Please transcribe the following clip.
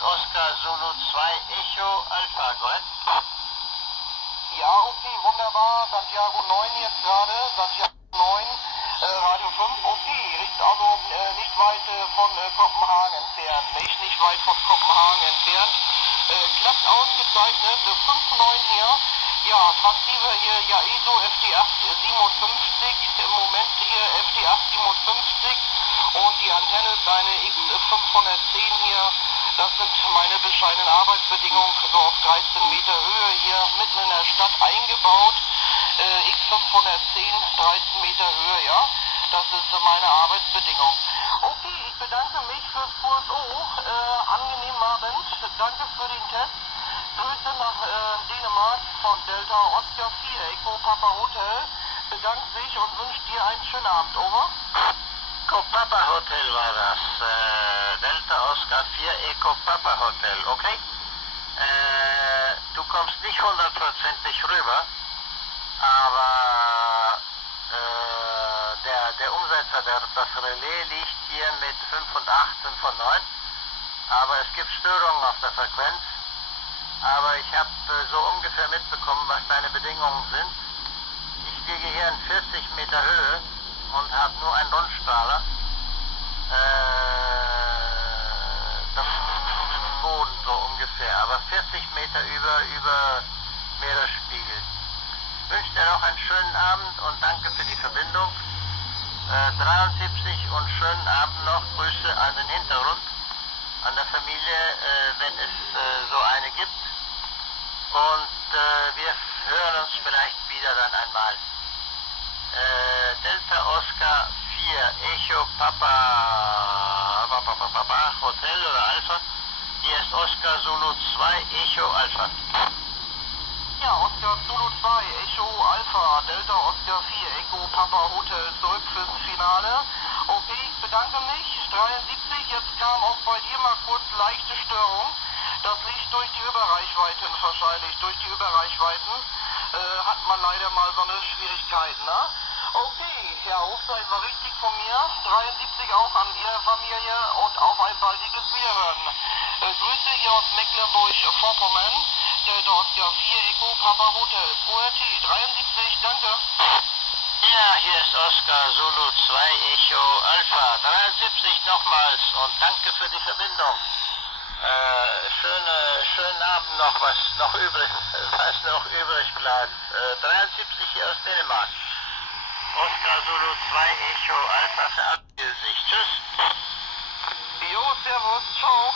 ist Oscar Zulu 2 Echo Alpha, korrekt? Ja, okay, wunderbar. Santiago 9 jetzt gerade. Santiago 9, Radio 5, okay. Liegt also nicht weit von Kopenhagen entfernt. Nicht weit von Kopenhagen entfernt. Klappt ausgezeichnet. 5.9 hier. Ja, Transceiver hier, ja, ESO FD857. Im Moment hier FD857. Und die Antenne ist eine X510 hier. Das sind meine bescheidenen Arbeitsbedingungen, so auf 13 Meter Höhe hier mitten in der Stadt eingebaut. X510, 13 Meter Höhe, ja. Das ist meine Arbeitsbedingung. Okay, ich bedanke mich fürs QSO. Angenehmen Abend. Danke für den Test. Grüße nach Dänemark von Delta Oscar 4 Echo Papa Hotel. Bedankt sich und wünscht dir einen schönen Abend. Over. Echo Papa Hotel war das. Delta Oscar 4 Echo Papa Hotel, okay? Du kommst nicht hundertprozentig rüber, aber der Umsetzer, das Relais liegt hier mit 5 und 8, 5 und 9, aber es gibt Störungen auf der Frequenz, aber ich habe so ungefähr mitbekommen, was deine Bedingungen sind. Ich liege hier in 40 Meter Höhe und habe nur einen Rundstrahler. Das ist im Boden so ungefähr, aber 40 Meter über Meeresspiegel. Ich wünsche dir noch einen schönen Abend und danke für die Verbindung. 73 und schönen Abend noch. Grüße an den Hintergrund, an der Familie, wenn es so eine gibt. Und wir hören uns vielleicht wieder dann einmal. Delta Oscar 4 Echo Papa Hotel oder Alpha. Hier ist Oscar Zulu 2 Echo Alpha. Ja, Oscar Zulu 2 Echo Alpha, Delta Oscar 4 Echo Papa Hotel zurück fürs Finale. Okay, ich bedanke mich. 73, jetzt kam auch bei dir mal kurz leichte Störung. Das liegt durch die Überreichweiten wahrscheinlich. Durch die Überreichweiten hat man leider mal so eine Schwierigkeit, ne? Okay, Herr Hofstein war richtig von mir. 73 auch an Ihre Familie und auf ein baldiges Wiederhören. Grüße hier aus Mecklenburg-Vorpommern. Delta Oscar 4 Echo Papa Hotel. ORT 73, danke. Ja, hier ist Oscar Zulu 2 Echo Alpha 73 nochmals und danke für die Verbindung. Schönen Abend noch, was noch übrig bleibt. 73 hier aus Dänemark. Oscar Zulu 2 Echo Alpha verabschiedet sich. Tschüss. Jo, servus, ciao.